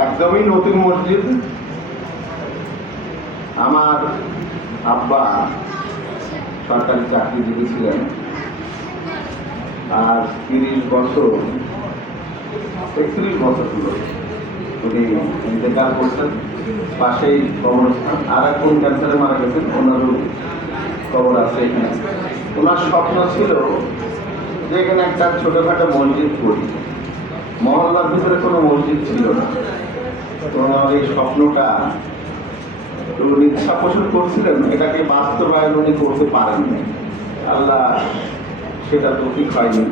একদমই নতুন মসজিদ। আমার আব্বা সরকারি চাকরিজীবী ছিলেন, আর 31 বছর হল উনি ইন্তেকাল করছেন। পাশেই কবরস্থান, আর এক বোন ক্যান্সারে মারা গেছেন, ওনারও কবর আছে এখানে। ওনার স্বপ্ন ছিল যে এখানে একটা ছোটখাটো মসজিদ করি। মহল্লার ভিতরে কোনো মসজিদ ছিল না। ওনার এই স্বপ্নটা উনি ইচ্ছা পোষণ করছিলেন, এটাকে বাস্তবায়ন উনি করতে পারেননি। আল্লাহ সেটা তৌফিক হয়নি।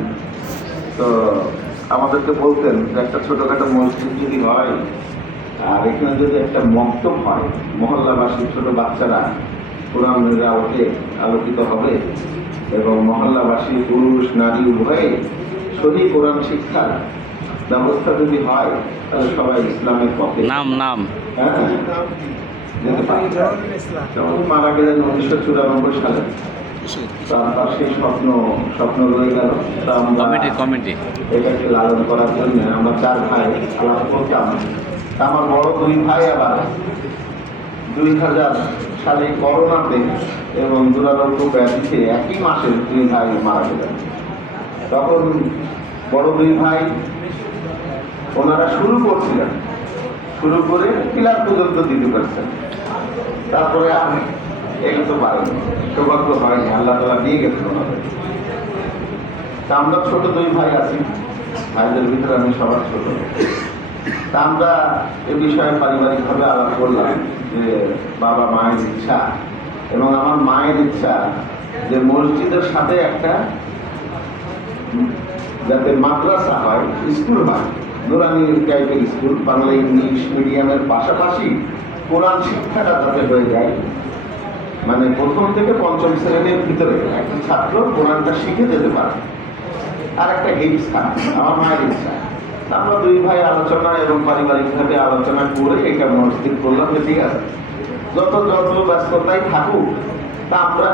তো আমাদেরকে বলতেন যে একটা ছোটখাটো মসজিদ যদি হয়, আর এখানে যদি একটা মক্তব হয়, মহল্লাবাসী ছোট বাচ্চারা কোরআনের আলোকে আলোকিত হবে এবং মহল্লাবাসী পুরুষ নারী উভয়ে সহি কোরআন শিক্ষার ব্যবস্থা যদি হয়, তাহলে সবাই ইসলামের পথে যেতে পারে। মারা গেলেন 1994 সালে। তার সেই স্বপ্ন রয়ে গেল। এটাকে লালন করার জন্য আমরা 4 ভাই আলাপ করতাম। আমার বড় 2 ভাই আবার 2000 সালে করোনাতে এবং দুরারোগ্য ব্যাধিতে একই মাসে 2 ভাই মারা গেলেন। তখন বড় 2 ভাই ওনারা শুরু করছিলেন, শুরু করে পিলার পর্যন্ত দিতে পারছেন। তারপরে আর এগোতে পারেনি, সৌভাগ্য হয়নি, আল্লাহ তাআলা নিয়ে গেছেন ওনাদের। তা আমরা ছোট 2 ভাই আছি, ভাইদের ভিতরে আমি সবার ছোট। তা আমরা এ বিষয়ে পারিবারিকভাবে আলাপ করলাম যে বাবা মায়ের ইচ্ছা এবং আমার মায়ের ইচ্ছা যে মসজিদের সাথে একটা যাতে মাদ্রাসা হয়, স্কুল হয়, নুরানি টাইপের স্কুল, বাংলা ইংলিশ মিডিয়ামের পাশাপাশি কোরআন শিক্ষাটা যাতে হয়ে যায়। মানে 1ম থেকে 5ম শ্রেণীর ভিতরে একটা ছাত্র কোরআনটা শিখে যেতে পারে, আর একটা হিফজ থাকে, আমার মায়ের ইচ্ছা। আমরা 2 ভাই আলোচনা এবং পারিবারিকভাবে আলোচনা করে এটা মসজিদ করলাম যে ঠিক আছে, যত ব্যস্ততাই থাকুক তা আমরা